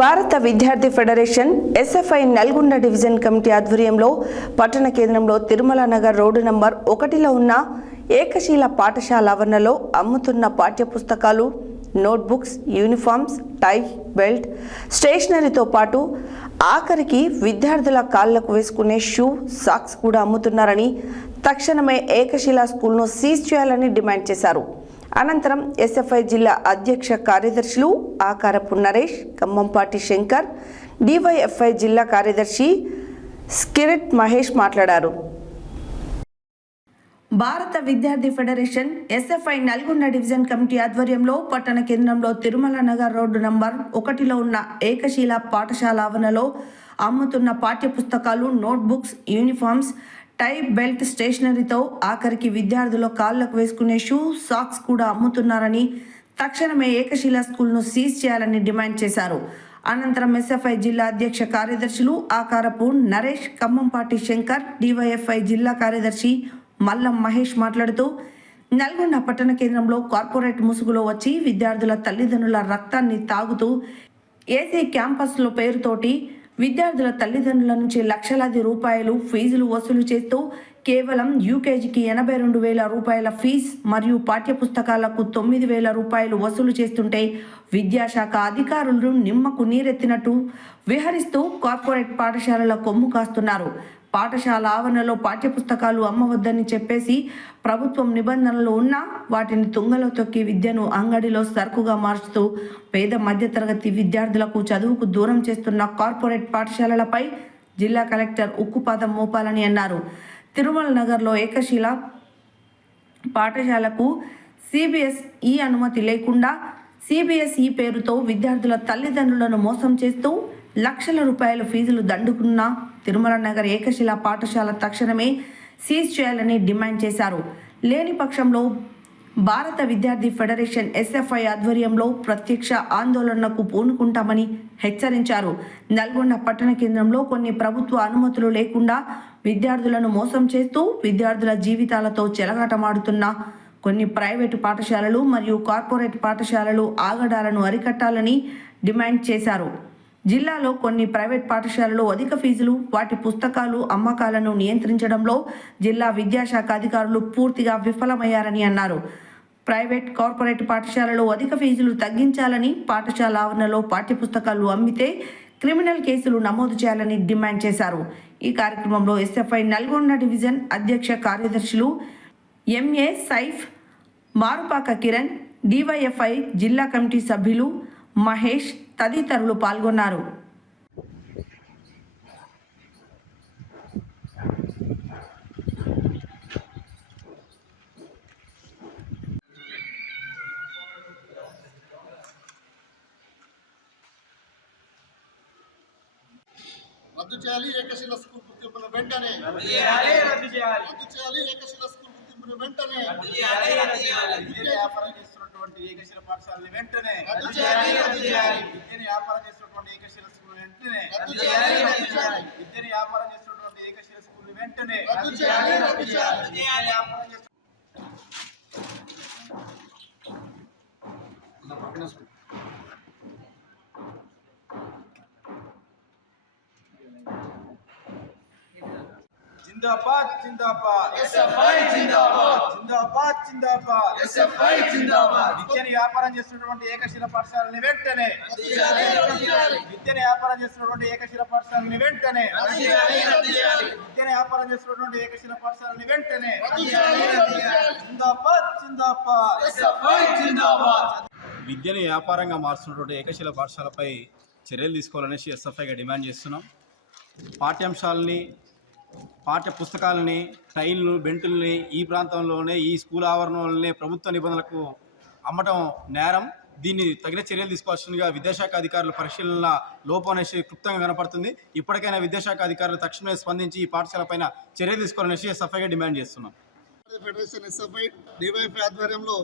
భారత విద్యార్థి federation SFI Nalgonda division committee ఆధ్వర్యంలో పట్టణ కేంద్రంలో తిరుమల నగర్ రోడ్డు నంబర్ 1లో ఉన్న ఏకశిల పాఠశాల ఆవరణలో అమ్ముతున్న పాఠ్యపుస్తకాలు, నోట్బుక్స్, యూనిఫామ్స్, టై, బెల్ట్, స్టేషనరీతో పాటు ఆఖరికి విద్యార్థుల కాళ్లకు వేసుకునే షూ, సాక్స్ కూడా అమ్ముతున్నారని తక్షణమే ఏకశిల స్కూల్ను సీజ్ చేయాలని డిమాండ్ చేశారు. అనంతరం ఎస్ఎఫ్ఐ జిల్లా అధ్యక్ష కార్యదర్శులు ఆకారపు నరేష్, ఖమ్మంపాటి శంకర్, డివైఎఫ్ఐ జిల్లా కార్యదర్శి స్కిరిట్ మహేష్ మాట్లాడారు. భారత విద్యార్థి federation SFI Nalgonda division committee ఆధ్వర్యంలో పట్టణ కేంద్రంలో తిరుమల నగర్ రోడ్డు నంబర్ 1లో ఉన్న ఏకశిల పాఠశాల ఆవరణలో అమ్ముతున్న పాఠ్యపుస్తకాలు, నోట్బుక్స్, యూనిఫామ్స్, టై, బెల్ట్, స్టేషనరీతో ఆఖరికి విద్యార్థుల కాళ్లకు వేసుకునే షూ, సాక్స్ కూడా అమ్ముతున్నారని తక్షణమే ఏకశిల స్కూల్ను సీజ్ చేయాలని డిమాండ్ చేశారు. అనంతరం ఎస్ఎఫ్ఐ జిల్లా అధ్యక్ష కార్యదర్శులు ఆకారపు నరేష్, ఖమ్మంపాటి శంకర్, డివైఎఫ్ఐ జిల్లా కార్యదర్శి మల్లం మహేష్ మాట్లాడుతూ నల్గొండ పట్టణ కేంద్రంలో కార్పొరేట్ ముసుగులో వచ్చి విద్యార్థుల తల్లిదండ్రుల రక్తాన్ని తాగుతూ ఏసీ క్యాంపస్లో పేరుతోటి విద్యార్థుల తల్లిదండ్రుల నుంచి లక్షలాది రూపాయలు ఫీజులు వసూలు చేస్తూ కేవలం యూకేజీకి 82,000 రూపాయల ఫీజు మరియు పాఠ్యపుస్తకాలకు 9,000 రూపాయలు వసూలు చేస్తుంటే విద్యాశాఖ అధికారులు నిమ్మకు నీరెత్తినట్టు విహరిస్తూ కార్పొరేట్ పాఠశాలల కొమ్ము కాస్తున్నారు. పాఠశాల ఆవరణలో పాఠ్యపుస్తకాలు అమ్మవద్దని చెప్పేసి ప్రభుత్వం నిబంధనలు ఉన్నా వాటిని తుంగలో తొక్కి విద్యను అంగడిలో సరుకుగా మార్చుతూ పేద మధ్యతరగతి విద్యార్థులకు చదువుకు దూరం చేస్తున్న కార్పొరేట్ పాఠశాలలపై జిల్లా కలెక్టర్ ఉక్కుపాదం మోపాలని అన్నారు. తిరుమల నగర్లో ఏకశిల పాఠశాలకు సిబిఎస్ఈ అనుమతి లేకుండా సిబిఎస్ఈ పేరుతో విద్యార్థుల తల్లిదండ్రులను మోసం చేస్తూ లక్షల రూపాయల ఫీజులు దండుకున్న తిరుమల నగర్ ఏకశిల పాఠశాల తక్షణమే సీజ్ చేయాలని డిమాండ్ చేశారు. లేని పక్షంలో భారత విద్యార్థి ఫెడరేషన్ ఎస్ఎఫ్ఐ ఆధ్వర్యంలో ప్రత్యక్ష ఆందోళనకు పూనుకుంటామని హెచ్చరించారు. నల్గొండ పట్టణ కేంద్రంలో కొన్ని ప్రభుత్వ అనుమతులు లేకుండా విద్యార్థులను మోసం చేస్తూ విద్యార్థుల జీవితాలతో చెలగాటమాడుతున్న కొన్ని ప్రైవేటు పాఠశాలలు మరియు కార్పొరేట్ పాఠశాలలు ఆగడాలను అరికట్టాలని డిమాండ్ చేశారు. జిల్లాలో కొన్ని ప్రైవేట్ పాఠశాలలు అధిక ఫీజులు, వాటి పుస్తకాలు అమ్మకాలను నియంత్రించడంలో జిల్లా విద్యాశాఖ అధికారులు పూర్తిగా విఫలమయ్యారని అన్నారు. ప్రైవేట్, కార్పొరేట్ పాఠశాలలో అధిక ఫీజులు తగ్గించాలని, పాఠశాల ఆవరణలో పాఠ్యపుస్తకాలు అమ్మితే క్రిమినల్ కేసులు నమోదు చేయాలని డిమాండ్ చేశారు. ఈ కార్యక్రమంలో ఎస్ఎఫ్ఐ నల్గొండ డివిజన్ అధ్యక్ష కార్యదర్శులు ఎంఏ సైఫ్, మారుపాక కిరణ్, డివైఎఫ్ఐ జిల్లా కమిటీ సభ్యులు మహేష్ తదితరులు పాల్గొన్నారు. రద్దు చేయాలి ఏకశిల స్కూల్ గుర్తింపును వెంటనే. రద్దు చేయాలి ఏకశిల స్కూల్ గుర్తింపును వెంటనే. విద్యను వ్యాపారం చేస్తున్నటువంటి ఏకశిల పాఠశాలని వెంటనే రద్దు చేయాలి. విద్యను వ్యాపారం చేస్తున్నటువంటి ఏకశిల స్కూల్ వెంటనే విద్యను వ్యాపారం చేస్తున్నటువంటి ఏకశిల స్కూల్ వెంటనే రద్దు చేయాలి. వ్యాపారం చేస్తున్న జిందాబాద్ జిందాబాద్ ఎస్ఎఫ్ఐ జిందాబాద్. జిందాబాద్ జిందాబాద్ ఎస్ఎఫ్ఐ జిందాబాద్. విద్యను వ్యాపారం చేస్తున్నటువంటి ఏకశిల పాఠశాలని వెంటనే విద్యను వ్యాపారం చేస్తున్నటువంటి ఏకశిల పాఠశాలని వెంటనే విద్యను వ్యాపారం చేస్తున్నటువంటి ఏకశిల పాఠశాలని వెంటనే జిందాబాద్ జిందాబాద్ ఎస్ఎఫ్ఐ జిందాబాద్. విద్యను వ్యాపారంగా మార్చుతున్నటువంటి ఏకశిల పాఠశాలపై చర్యలు తీసుకోవాలనేసి ఎస్ఎఫ్ఐగా డిమాండ్ చేస్తున్నాం. పాఠ్యాంశాలని, పాఠ్య పుస్తకాలని, టైళ్ళు, బెల్టుల్ని ఈ ప్రాంతంలోనే, ఈ స్కూల్ ఆవరణలోనే ప్రభుత్వ నిబంధనలకు అమ్మటం నేరం. దీన్ని తగిన చర్యలు తీసుకోవాల్సిందిగా విద్యాశాఖ అధికారులు పరిశీలన లోపం అనేసి క్లుప్తంగా కనపడుతుంది. ఇప్పటికైనా విద్యాశాఖ అధికారులు తక్షణమే స్పందించి ఈ పాఠశాల పైన చర్యలు తీసుకోవాలనేసి ఎస్ఎఫ్ఐగా డిమాండ్ చేస్తున్నాం. ఫెడరేషన్ ఎస్ఎఫ్ఐ డివైఎఫ్ఐ ఆధ్వర్యంలో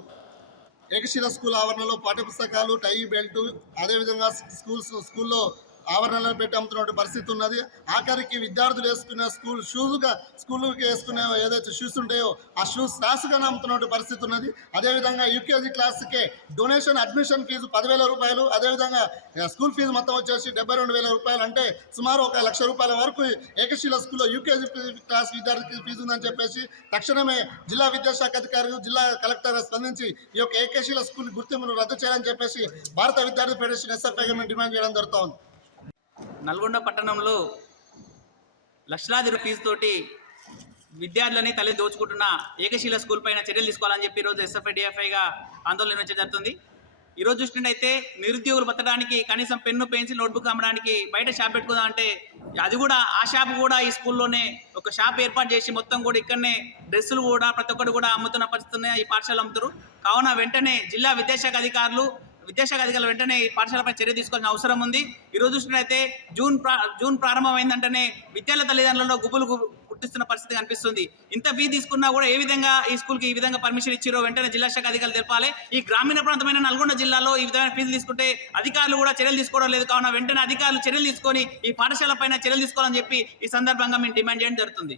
ఏకశిల స్కూల్ ఆవరణలో పాఠ్యపుస్తకాలు, టై, బెల్ట్, అదేవిధంగా స్కూల్లో ఆవరణలో పెట్టి అమ్ముతున్న పరిస్థితి ఉన్నది. ఆఖరికి విద్యార్థులు వేసుకునే స్కూల్కి వేసుకునే ఏదైతే షూస్ ఉంటాయో ఆ షూస్ సాసుగానే అమ్ముతున్న పరిస్థితి ఉన్నది. అదేవిధంగా యూకేజీ క్లాస్కే డొనేషన్ అడ్మిషన్ ఫీజు 10,000 రూపాయలు, అదేవిధంగా స్కూల్ ఫీజు మొత్తం వచ్చేసి 72,000 రూపాయలు, అంటే సుమారు 1,00,000 రూపాయల వరకు ఏకశీల స్కూల్లో యూకేజీ క్లాస్ విద్యార్థికి ఫీజు ఉందని చెప్పేసి తక్షణమే జిల్లా విద్యాశాఖ అధికారులు, జిల్లా కలెక్టర్ స్పందించి ఈ యొక్క ఏకశీల స్కూల్ గుర్తింపును రద్దు చేయాలని చెప్పేసి భారత విద్యార్థి ఫెడరేషన్ ఎస్ఎఫ్ఐగా మేము డిమాండ్ చేయడం జరుగుతూ ఉంది. నల్గొండ పట్టణంలో లక్షలాది ఫీజుతోటి విద్యార్థులని తల్లి దోచుకుంటున్న ఏకశీల స్కూల్ పైన చర్యలు తీసుకోవాలని చెప్పి ఈరోజు ఎస్ఎఫ్ఐ డిఎఫ్ఐగా ఆందోళన నిర్వహించడం జరుగుతుంది. ఈరోజు చూసినట్టయితే నిరుద్యోగులు బతకడానికి కనీసం పెన్ను, పెన్సిల్, నోట్బుక్ అమ్మడానికి బయట షాప్ పెట్టుకుందాం అంటే అది కూడా ఆ షాప్ కూడా ఈ స్కూల్లోనే ఒక షాప్ ఏర్పాటు చేసి మొత్తం కూడా ఇక్కడనే డ్రెస్సులు కూడా ప్రతి ఒక్కటి కూడా అమ్ముతున్న పరిస్థితి ఈ పాఠశాల అమ్ముతారు. కావున వెంటనే జిల్లా విద్యాశాఖ అధికారులు వెంటనే ఈ పాఠశాలపై చర్య తీసుకోవాల్సిన అవసరం ఉంది. ఈరోజు చూసినట్లయితే జూన్ ప్రారంభమైందంటేనే విద్యార్థుల తల్లిదండ్రులలో గుబులు పుట్టిస్తున్న పరిస్థితి కనిపిస్తుంది. ఇంత ఫీ తీసుకున్నా కూడా ఏ విధంగా ఈ స్కూల్కి ఈ విధంగా పర్మిషన్ ఇచ్చారో వెంటనే జిల్లా శాఖ అధికారులు తెలపాలి. ఈ గ్రామీణ ప్రాంతమైన నల్గొండ జిల్లాలో ఈ విధమైన ఫీజులు తీసుకుంటే అధికారులు కూడా చర్యలు తీసుకోవడం లేదు. కావున వెంటనే అధికారులు చర్యలు తీసుకొని ఈ పాఠశాల పైన చర్యలు తీసుకోవాలని చెప్పి ఈ సందర్భంగా మేము డిమాండ్ చేయడం జరుగుతుంది.